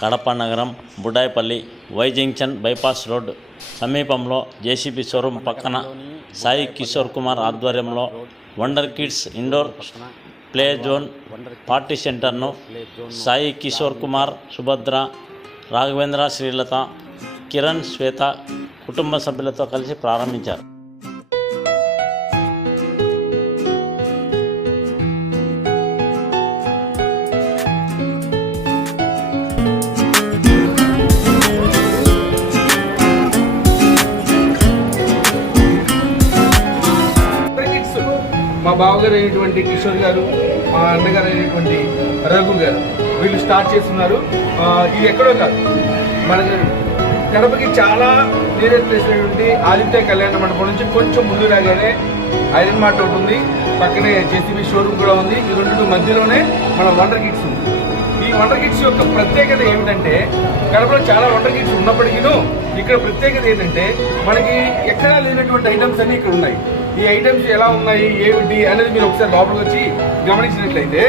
కడప నగరం Budaipalli Y junction bypass road సమీపంలో JCB showroom పక్కన సాయి కిషోర్ కుమార్ ఆధ్వర్యంలో wonder kids indoor play zone party సెంటర్ను సాయి కిషోర్ కుమార్ సుభద్ర రాఘవేంద్ర శ్రీలత కిరణ్ శ్వేత కుటుంబ సభ్యులతో కలిసి ప్రారంభించారు. బావగారు అయినటువంటి కిషోర్ గారు మా అన్నగారు అయినటువంటి రఘు గారు వీళ్ళు స్టార్ట్ చేస్తున్నారు. ఇది ఎక్కడో కాదు. మన కడపకి చాలా నీరే ప్లేస్ ఆదిత్య కళ్యాణ మండపం నుంచి కొంచెం ముందు రాగానే ఐరన్ మార్ట్ ఒకటి ఉంది. పక్కనే జేసీబీ షోరూమ్ కూడా ఉంది. ఈ రెండు మధ్యలోనే మన వండర్ కిట్స్ ఉంది. వండర్ కిడ్స్ యొక్క ప్రత్యేకత ఏమిటంటే కడపలో చాలా వండర్ కిడ్స్ ఉన్నప్పటికీ ఇక్కడ ప్రత్యేకత ఏంటంటే మనకి ఎక్కడా లేనటువంటి ఐటమ్స్ అన్ని ఇక్కడ ఉన్నాయి. ఈ ఐటమ్స్ ఎలా ఉన్నాయి ఏమిటి అనేది మీరు ఒకసారి లోపలికి వచ్చి గమనించినట్లయితే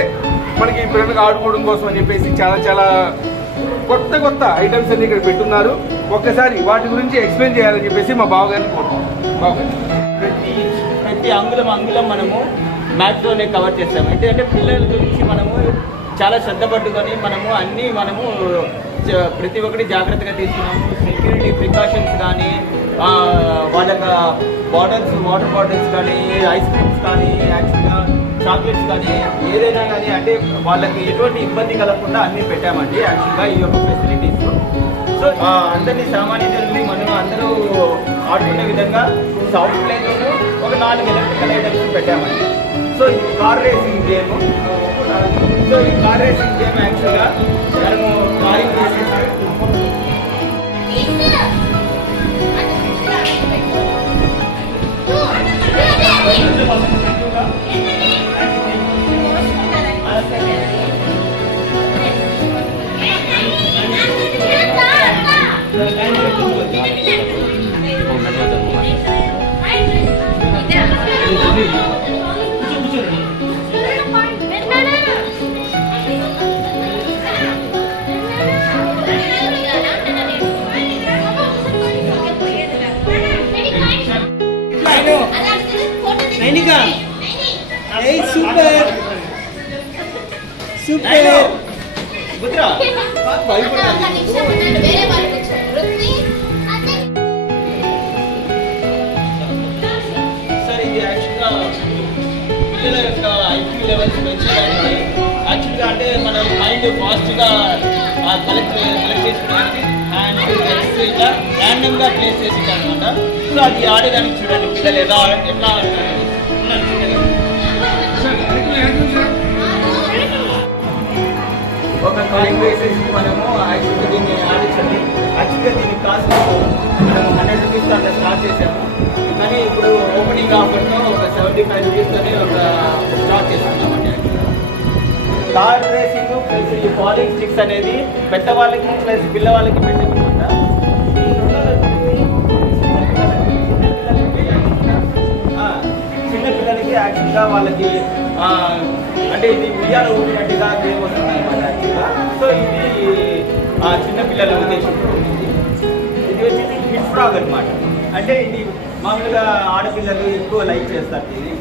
మనకి పిల్లలకు ఆడుకోవడం కోసం అని చెప్పేసి చాలా చాలా కొత్త కొత్త ఐటమ్స్ అన్ని ఇక్కడ పెట్టున్నారు. ఒక్కసారి వాటి గురించి ఎక్స్ప్లెయిన్ చేయాలని చెప్పేసి మా బావగారిని కోరుతున్నాం. ప్రతి ప్రతి అంగుళం అంగుళం మనము మ్యాథ్లోనే కవర్ చేస్తాము. ఏంటంటే పిల్లల గురించి మనము చాలా శ్రద్ధ పట్టుకొని మనము అన్నీ మనము ప్రతి ఒక్కటి జాగ్రత్తగా తీసుకున్నాము. సెక్యూరిటీ ప్రికాషన్స్ కానీ ఆ, వాళ్ళకి బాటిల్స్ వాటర్ బాటిల్స్ కానీ ఐస్ క్రీమ్స్ కానీ యాక్చువల్గా చాక్లెట్స్ కానీ ఏదైనా కానీ అంటే వాళ్ళకి ఎటువంటి ఇబ్బంది కలగకుండా అన్నీ పెట్టామండి యాక్చువల్గా ఈ యొక్క ఫెసిలిటీస్ సో అందరినీ సామాన్యులని మనం అందరూ ఆడుకునే విధంగా సాఫ్ట్ ప్లేతోను ఒక నాలుగు ఎలక్ట్రికల్ ఐటమ్స్ పెట్టామండి. సో ఈ కార్ రేసింగ్ గేమ్ సో ఈ కార్ రేసింగ్ గేమ్ యాక్చువల్గా మనము కారింగ్ చేసేసి నైనిక ఏయ్ సూపర్. సూపర్. బుద్రా వేరే సార్ ఇది యాక్చువల్గా పిల్లల యొక్క ఐక్యూ లెవెల్స్ పెంచడానికి. యాక్చువల్గా అంటే మన మైండ్ ఫాస్ట్గా కలెక్ట్ కలెక్ట్ చేసుకోవడానికి అండ్ ఇట్లా ర్యాండమ్గా ప్లేస్ చేసి అనమాట సో అది ఆడేదానికి చూడండి పిల్లలు ఎలా ఎట్లా ఆడతారు. ఒక వేసేసి మనము యాక్చువల్గా దీన్ని ఆడించండి యాక్చువల్గా దీని కాస్ట్ మనము హండ్రెడ్ రూపీస్ అంటే స్టార్ట్ చేసాము కానీ ఇప్పుడు ఓపెనింగ్ ఆఫర్తో ఒక సెవెంటీ ఫైవ్ రూపీస్తోనే ఒక స్టార్ట్ చేస్తున్నామండి కార్ రేసింగ్ ప్లస్ ఈ ఫాలింగ్ స్టిక్స్ అనేది పెద్దవాళ్ళకి ప్లస్ పిల్లవాళ్ళకి పెట్టకుండా చిన్నపిల్లలకి యాక్చువల్గా వాళ్ళకి అంటే ఇది ఉయ్యాల ఊపినట్టుగా గేమ్ వస్తుంది సో ఇది ఆ, చిన్న పిల్లల ఉద్దేశంతో ఉంటుంది ఇది వచ్చేసి హిట్ ఫ్రాగ్ అనమాట అంటే ఇది మామూలుగా ఆడపిల్లలు ఎక్కువ లైక్ చేస్తారు ఇది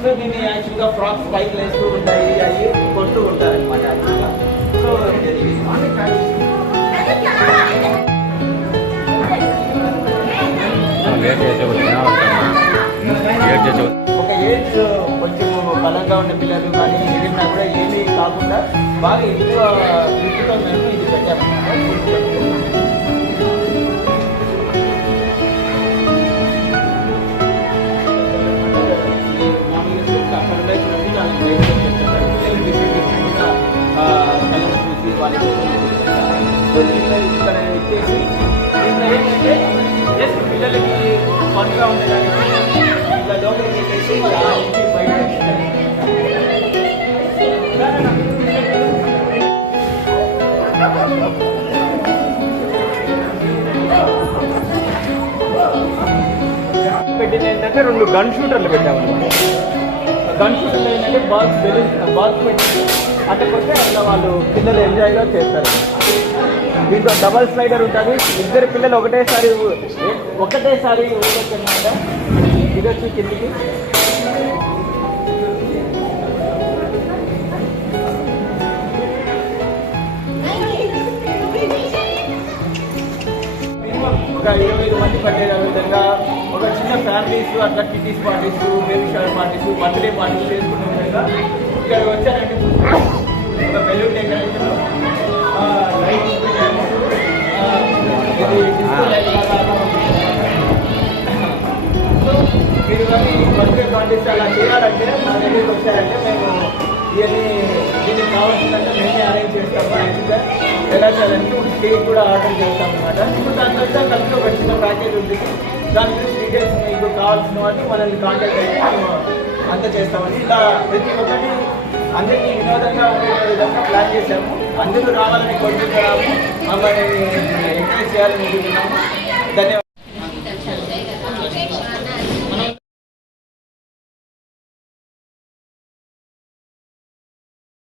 సో దీన్ని యాక్చువల్గా ఫ్రాక్స్ పైకి వేస్తూ ఉంటాయి అవి కొడుతూ ఉంటారు అనమాట యాక్చువల్గా. సో ఒక ఏజ్ కొంచెం బలంగా ఉన్న పిల్లలు కానీ ఏదైనా కూడా కాకుండా బాగా ఎక్కువ వృత్తితో మేము ఇది పెట్టామన్నమాట పెట్టింది ఏంటంటే రెండు గన్ షూటర్లు పెట్టామన్నమాట గన్ షూటర్లు ఏంటంటే బాల్స్ తెలియదు బాల్స్ పెట్టి అట్లా కొడితే అట్లా వాళ్ళు పిల్లలు ఎంజాయ్గా చేస్తారు. దీంట్లో డబల్ స్లైడర్ ఉంటుంది. ఇద్దరు పిల్లలు ఒకటేసారి ఒకటేసారి ఊగొచ్చు అనమాట దిగొచ్చు కిందికి. ఒక ఇరవై ఐదు మంది పట్టే విధంగా ఒక చిన్న ఫ్యామిలీస్ అట్లా kitties parties baby shower parties birthday parties చేసుకునే విధంగా ఇక్కడ వచ్చారంటే ఒక బెలూన్ డెకరేషన్ లైట్ మీరు కానీ బర్త్డే పార్టీస్ అలా చేయాలంటే మా దగ్గరికి వచ్చారంటే మేము ఇవన్నీ దీనికి కావాల్సిందంటే మేమే అరేంజ్ చేస్తాము యాక్చువల్గా ఎలా చేయాలంటే కేక్ కూడా ఆర్డర్ చేస్తాం అనమాట ఇప్పుడు దాని తర్వాత కలిసి ఒక చిన్న ప్యాకేజ్ ఉంటుంది. దాని గురించి కావాల్సిన వాటిని మనల్ని కాంటాక్ట్ అయ్యి మేము అంత చేస్తామని ఇలా ప్రతి ఒక్కటి అందరికీ వినోదంగా ఉండే విధంగా ప్లాన్ చేశాము. అందరూ రావాలని కోరుకుంటున్నాము. మమ్మల్ని ఎంకరేజ్ చేయాలని అనుకుంటున్నాము ధన్యవాదాలు.